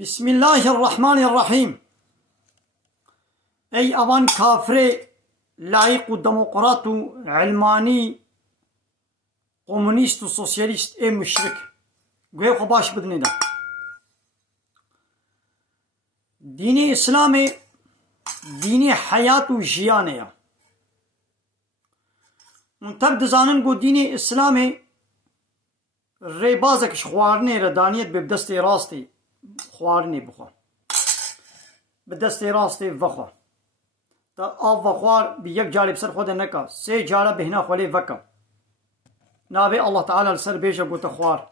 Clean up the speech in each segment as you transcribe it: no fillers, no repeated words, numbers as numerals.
بسم الله الرحمن الرحیم. ای اوان کافر لایق و دموکرات و علمانی کمونیست و سوسیالیست ای مشرک گوی خو باش بدنیده. دین اسلام دین حیات و جیانه. منتب دزانن گو دین اسلام ری بازکش خوارنه ردانیت به دست راستی خوارنه بخوا به دست راستی وخوا تا آب وخوار بی یک جالب سر خود نکا سه جاله بهنا خولی وکا نابه الله تعالی لسر بیشه گو تخوار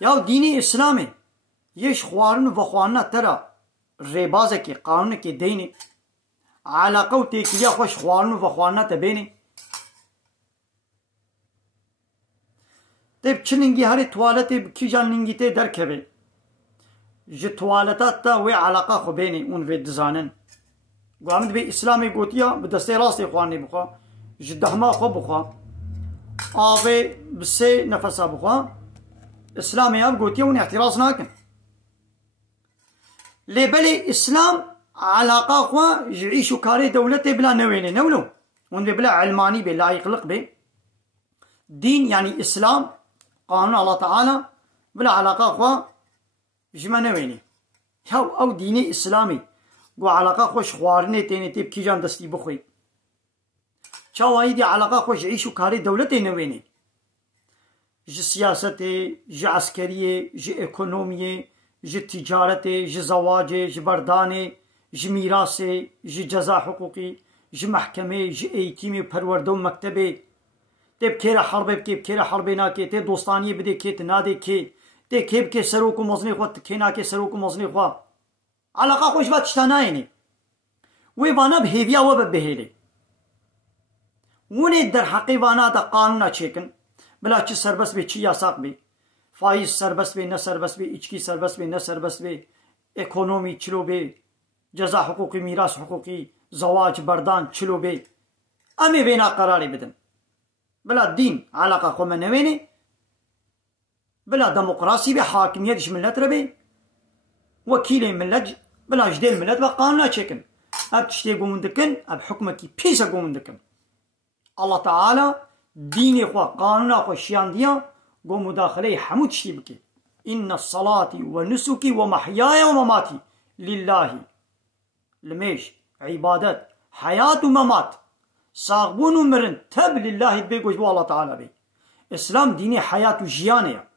یا دین اسلامه یش خوارن وخوانه ترا ری بازکی قانون کی دینی علاقه و تیکیه خوش خوارن وخوانه تبینی تب چنینگی هری توالتی کی جان لنگی تی در کبه جه توالتات تا وی علاقه خو بینی اون وی دزانن گوامد بی اسلامی گوتیا به دسته راستی خوانی بخوا جه دهما خو بخوا آوه بسه نفسا بخوا اسلامی اب گوتیا اون احتراز ناکن لیبلی اسلام علاقه خو جعیشو کاری دولتی بلا نوینه نولو اون بلا علمانی بی لایق لق بی دین یعنی اسلام قانون الله تعالى بلا علاقة خوا جمع نويني او ديني اسلامي قو علاقة خوش خوارني تيني تيب كي جان دستي بخوي چاوائي دي علاقة خوش عيشو كاري دولتي نويني جي سياستي جي عسكرية جي ايكونومية جي تجارتي جي زواجي جي برداني جي ميراسي جي جزا حقوقي جي محكمة جي ايتيمي پروردو مكتبي تب كيرا حربي بكي بكيرا حربي ناكي تي دوستانية بدي كي تنادي كي تي كيب كي سروكو مزني خوا تكينا كي سروكو مزني خوا علاقة خوش بات شتانايني وي وانا بهيفيا وببهيلي وني در حقي وانا دا قانونا چيكن بلا چي سربس بي چي ياساق بي فايز سربس بي نه سربس بي اچكي سربس بي نه سربس بي ايكونومي چلو بي جزا حقوقي ميراث حقوقي زواج بردان چلو بي امي بينا قراري بدن بلا دين علاقة خو منويني بلا ديمقراطي بحاكمية ملت ربي وكيل ملت بلا جديل ملت بقانونا چكن اب تشتي قومن دكن اب حكمتي بيسا قومن دكن الله تعالى ديني خو قانونا خو شيان ديا قو مداخلي حمود تشتي بكي إن الصلاة ونسكي ومحياي ومماتي لله لميش عبادات حياة وممات ساغبون ومرن تب لله بيقوش الله تعالى بي اسلام ديني حياة وجيانية